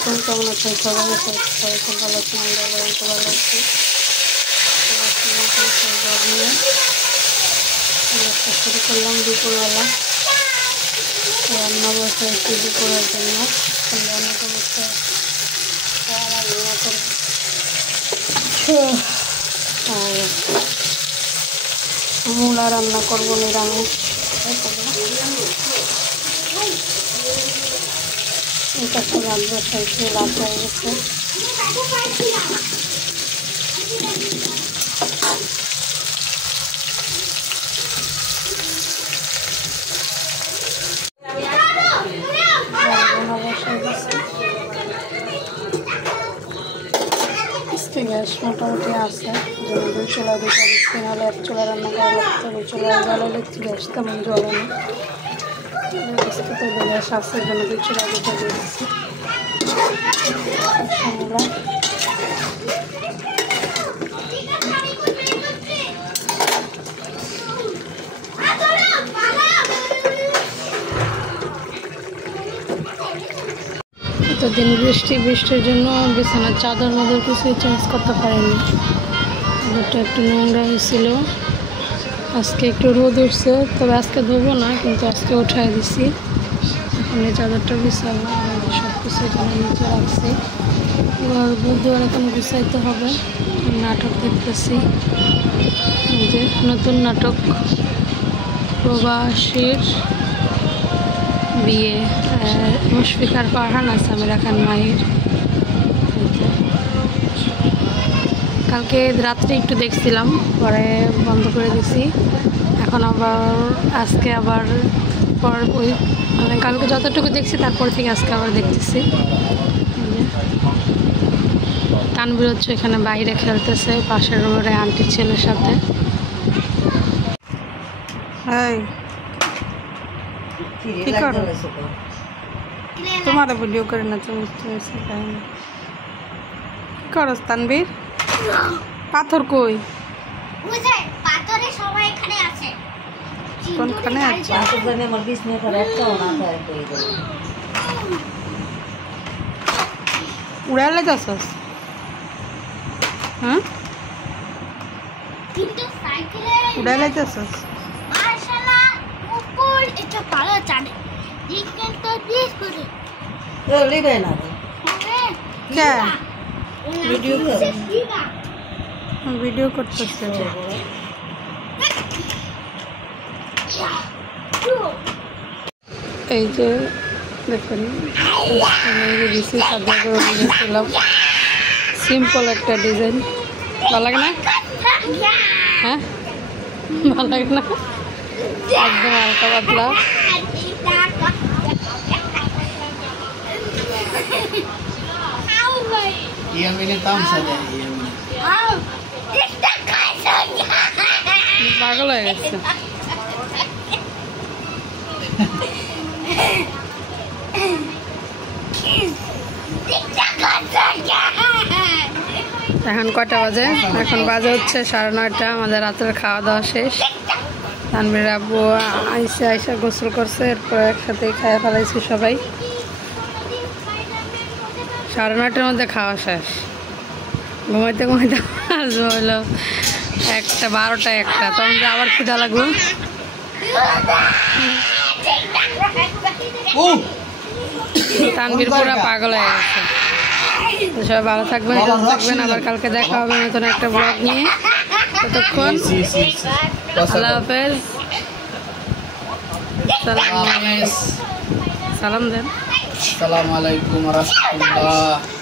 আলাইকুম, কেমন আছেন সবাই? সবাই খুব ভালো আছেন, আমরা খুব ভালো আছি। শুরু করলাম দুপুরবেলা রান্না বসাইছি দুপুরের জন্য। রান্নাটা বসে রান্না করব আর মূলা রান্না করবো নিরামিষ। এটা তো রাত বসাইছি, রাত হয়ে গেছে। গ্যাস মোটামুটি আছে, দুই চুলা দুটো দিচ্ছি, নাহলে এক চুলা রান্না করা লাগতো। দুই চুলা জ্বালালে গ্যাস তেমন জ্বলে না। তো গ্যাস আছে, জন্য দুই চুলা দুটো দিয়ে দিচ্ছি। এতদিন বৃষ্টির জন্য বিছানার চাদর মাদর কিছুই চেঞ্জ করতে পারিনি। চাদরটা একটু নোংরা হয়েছিল। আজকে একটু রোদ উঠছে, তবে আজকে ধোবো না, কিন্তু আজকে উঠাই দিছি। এখন এই চাদরটা বিছাবো, সব কিছু এখানে নিচে রাখছি। এবার বুধবার এখন গুছাইতে হবে। নাটক দেখতেছি, যে নতুন নাটক প্রবাসীর বিয়ে, মুশফিকার ফারহান আছে, আমিরা খান মাহির। কালকে রাত্রে একটু দেখছিলাম, পরে বন্ধ করে দিছি। এখন আবার আজকে আবার ওই মানে কালকে যতটুকু দেখছি তারপর থেকে আজকে আবার দেখতেছি। তানভীর হচ্ছে এখানে বাইরে খেলতেছে পাশের রুমের আন্টির ছেলের সাথে। কি করো? তোমার ভিডিও করে না তুমি করো তানভীর? পাথর কই? কোনখানে আছে? উড়ালে যাচ্ছস? হ্যাঁ, উড়ালে যাচ্ছস? ভিডিও করতেছে। এই যে দেখুন, সিম্পল একটা ডিজাইন। ভালো লাগে না? হ্যাঁ, ভালো লাগে না? একদম হালকা পাতলা। পাগল হয়ে গেছে। এখন কটা বাজে? এখন বাজে হচ্ছে 9:30। আমাদের রাতের খাওয়া দাওয়া শেষ। তানভীর আব্বু আইসা গোসল করছে, এরপর একসাথে খাওয়া ফেলাইছি সবাই। 9:30-র মধ্যে খাওয়া শেষ। ঘুমাইতে আসবো হলো 1টা, 12টা, 1টা, তখন যে আবার খিদা লাগলো। তানভীর পুরা পাগল হয়ে গেছে। সবাই ভালো থাকবেন, সুস্থ থাকবেন। আবার কালকে দেখা হবে নতুন একটা ব্লগ নিয়ে। ততক্ষণ আল্লাহ হাফেজ। সালাম দেন। আসসালামু আলাইকুম ওয়া রাহমাতুল্লাহ।